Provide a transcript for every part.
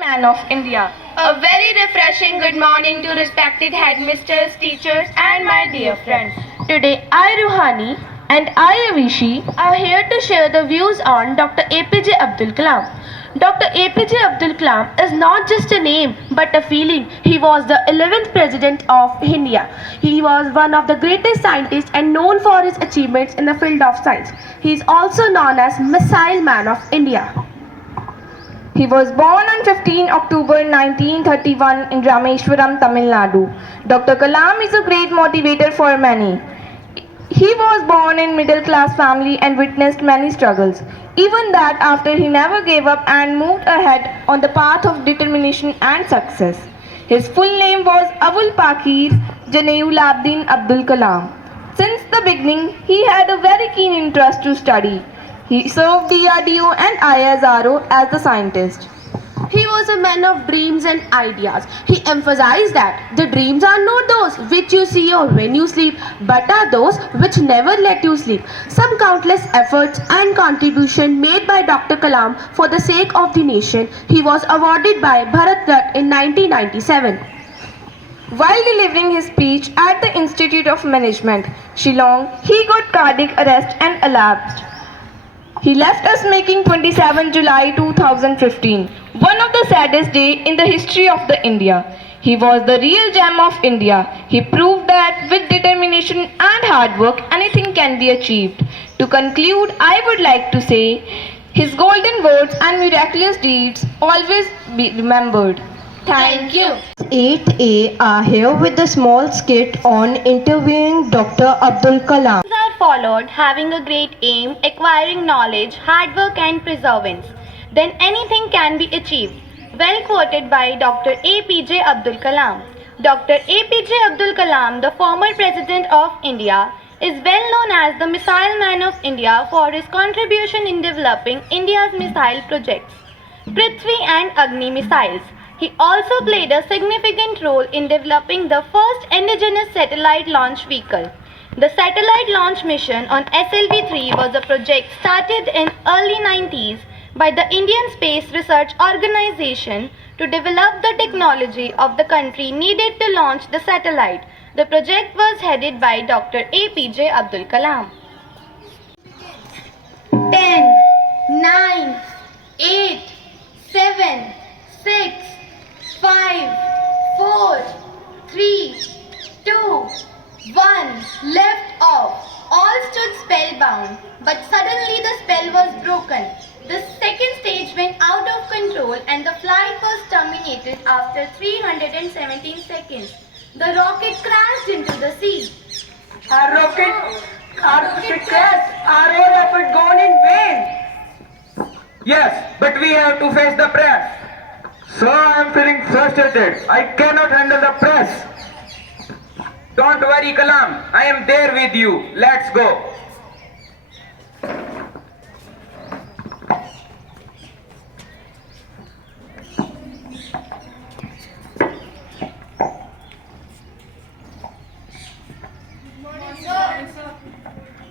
Man of India. A very refreshing good morning to respected headmasters, teachers, and my dear friends. Today, I, Ruhani, and I, Avishi, are here to share the views on Dr. APJ Abdul Kalam. Dr. APJ Abdul Kalam is not just a name but a feeling. He was the 11th President of India. He was one of the greatest scientists and known for his achievements in the field of science. He is also known as Missile Man of India. He was born on 15 October 1931 in Rameshwaram, Tamil Nadu. Dr. Kalam is a great motivator for many. He was born in middle class family and witnessed many struggles. Even that after he never gave up and moved ahead on the path of determination and success. His full name was ABDUL Janeul Abdin Abdul Kalam. Since the beginning, he had a very keen interest to study. He served DRDO and ISRO as the scientist. He was a man of dreams and ideas. He emphasized that the dreams are not those which you see or when you sleep, but are those which never let you sleep. Some countless efforts and contribution made by Dr. Kalam for the sake of the nation. He was awarded by Bharat Ratna in 1997. While delivering his speech at the Institute of Management, Shillong, he got cardiac arrest and elapsed. He left us making 27 July 2015, one of the saddest days in the history of the India. He was the real gem of India. He proved that with determination and hard work, anything can be achieved. To conclude, I would like to say, his golden words and miraculous deeds always be remembered. Thank you. 8A are here with a small skit on interviewing Dr. Abdul Kalam. Are followed, having a great aim, acquiring knowledge, hard work and perseverance, then anything can be achieved. Well quoted by Dr. APJ Abdul Kalam. Dr. APJ Abdul Kalam, the former President of India, is well known as the Missile Man of India for his contribution in developing India's missile projects, Prithvi and Agni missiles. He also played a significant role in developing the first indigenous satellite launch vehicle. The satellite launch mission on SLV-3 was a project started in early 90s by the Indian Space Research Organization to develop the technology of the country needed to launch the satellite. The project was headed by Dr. APJ Abdul Kalam. 10, 9, 8, 7, 6, 5, 4, 3, 2, 1. Left off. All stood spellbound, but suddenly the spell was broken. The second stage went out of control and the flight was terminated after 317 seconds. The rocket crashed into the sea. Our rocket crashed. Our whole effort gone in vain. Yes, but we have to face the press. So I am feeling frustrated. I cannot handle the press. Don't worry, Kalam. I am there with you. Let's go.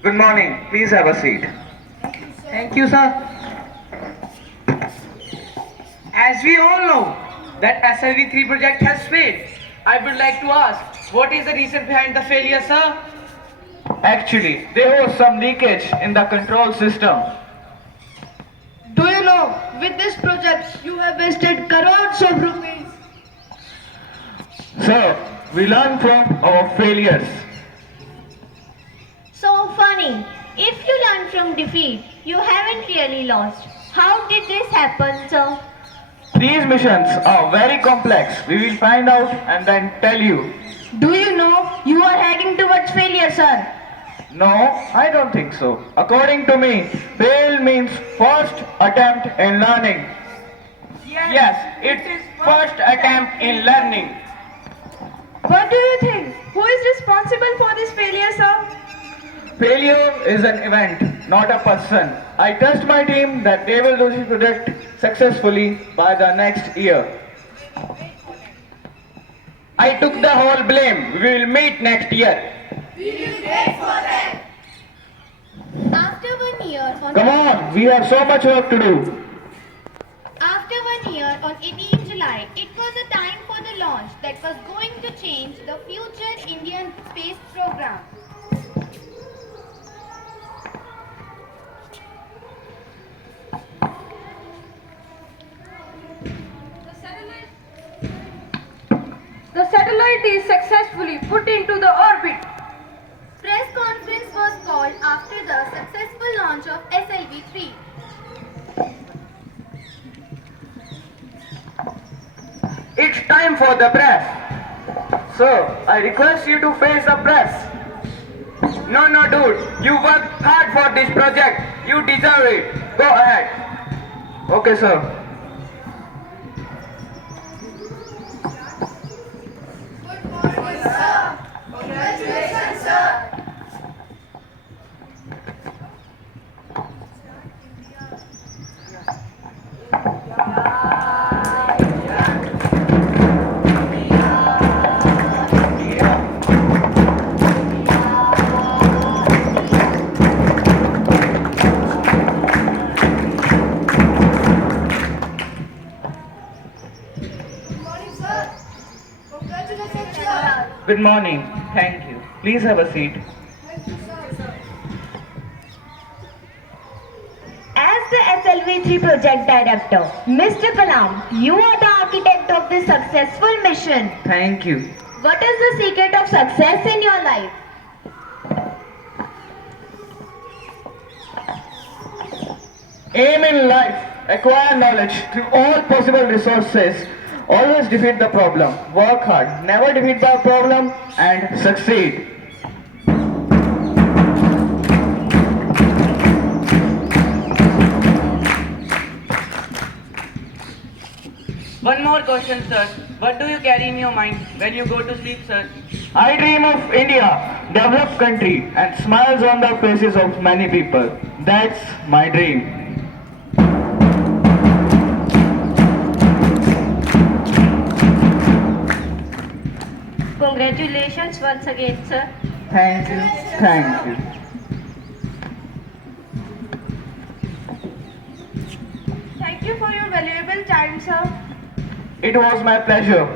Good morning. Please have a seat. Thank you, sir. As we all know that SLV-3 project has failed, I would like to ask, what is the reason behind the failure, sir? Actually, there was some leakage in the control system. Do you know, with this project, you have wasted crores of rupees. So, we learn from our failures. So funny. If you learn from defeat, you haven't really lost. How did this happen, sir? These missions are very complex. We will find out and then tell you. Do you know you are heading towards failure, sir? No, I don't think so. According to me, fail means first attempt in learning. Yes, it's first attempt in learning. What do you think? Who is responsible for this failure, sir? Failure is an event, not a person. I trust my team that they will do this project successfully by the next year. I took the whole blame. We will meet next year. After 1 year on Come on, we have so much work to do. After 1 year on 18 launch that was going to change the future Indian space program. The satellite is successfully put into the orbit. Press conference was called after the successful launch of SLV-3. It's time for the press. So, I request you to face the press. No, dude. You worked hard for this project. You deserve it. Go ahead. Okay, sir. Congratulations, sir. Good morning. Thank you. Please have a seat. As the SLV-3 project director, Mr. Kalam, you are the architect of this successful mission. Thank you. What is the secret of success in your life? Aim in life. Acquire knowledge through all possible resources. Always defeat the problem. Work hard. Never defeat the problem and succeed. One more question, sir. What do you carry in your mind when you go to sleep, sir? I dream of India, developed country, and smiles on the faces of many people. That's my dream. Congratulations once again, sir. Thank you. Thank you. Thank you for your valuable time, sir. It was my pleasure.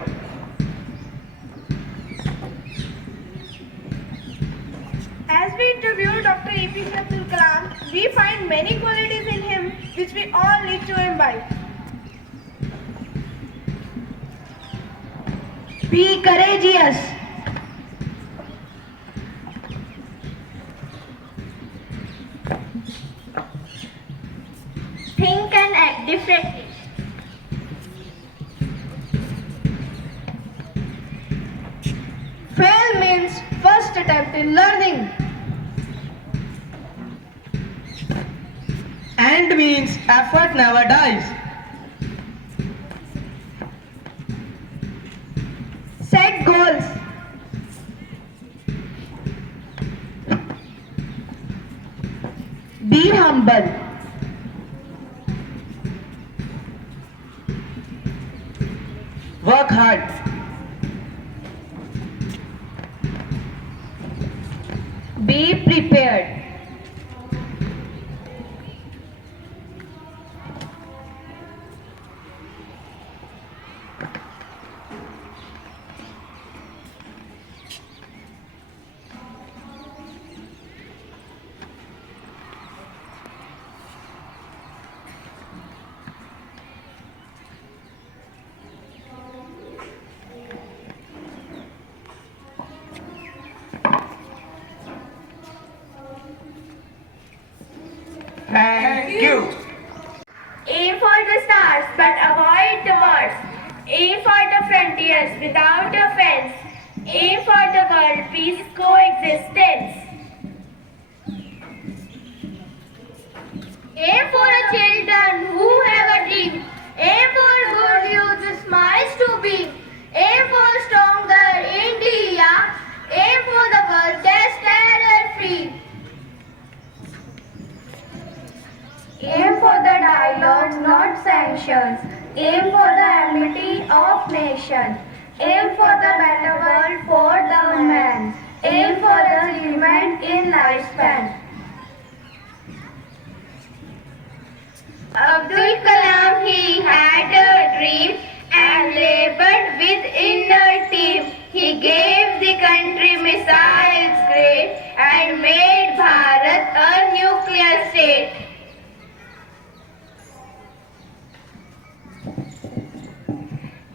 As we interview Dr. APJ Abdul Kalam, we find many qualities in him which we all need to imbibe. Be courageous. Think and act differently. Fail means first attempt in learning. And means effort never dies. Set goals. Be humble. Work hard. Be prepared. Thank you. Aim for the stars, but avoid the wars. Aim for the frontiers without offense. Aim for the world peace coexistence. Aim for the children who have a dream. Aim for good youth smiles to beam. Aim for stronger India. Aim for the world that's terror free. Aim for the dialogues, not sanctions. Aim for the amity of nation. Aim for the better world for the man. Aim for the achievement in lifespan. Abdul Kalam, he had a dream and labored with inner team. He gave the country missiles great and made Bharat a nuclear state.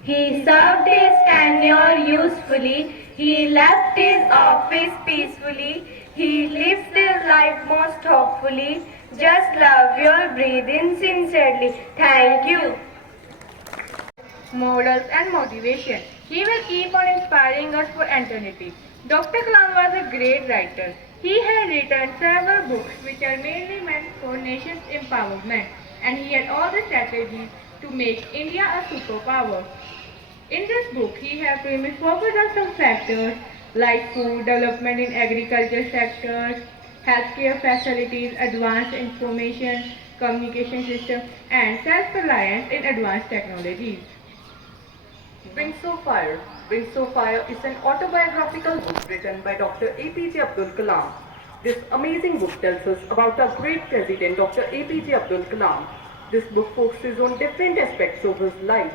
He served his tenure usefully. He left his office peacefully. He lived his life most hopefully. Just love your breathing sincerely. Thank you. Morals and motivation. He will keep on inspiring us for eternity. Dr. Kalam was a great writer. He had written several books which are mainly meant for nation's empowerment, and he had all the strategies to make India a superpower. In this book, he has really focused on some factors like food, development in agriculture sectors, healthcare facilities, advanced information, communication system, and self-reliance in advanced technologies. Wings of Fire. Wings of Fire is an autobiographical book written by Dr. APJ Abdul Kalam. This amazing book tells us about our great president, Dr. APJ Abdul Kalam. This book focuses on different aspects of his life.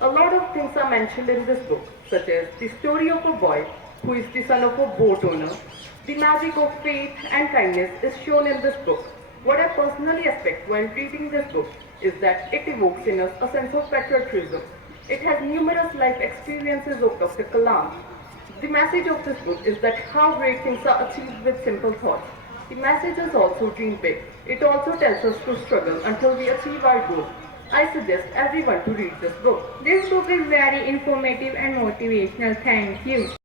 A lot of things are mentioned in this book, such as the story of a boy who is the son of a boat owner. The magic of faith and kindness is shown in this book. What I personally expect while reading this book is that it evokes in us a sense of patriotism. It has numerous life experiences of Dr. Kalam. The message of this book is that how great things are achieved with simple thoughts. The message is also dream big. It also tells us to struggle until we achieve our goal. I suggest everyone to read this book. This book is very informative and motivational. Thank you.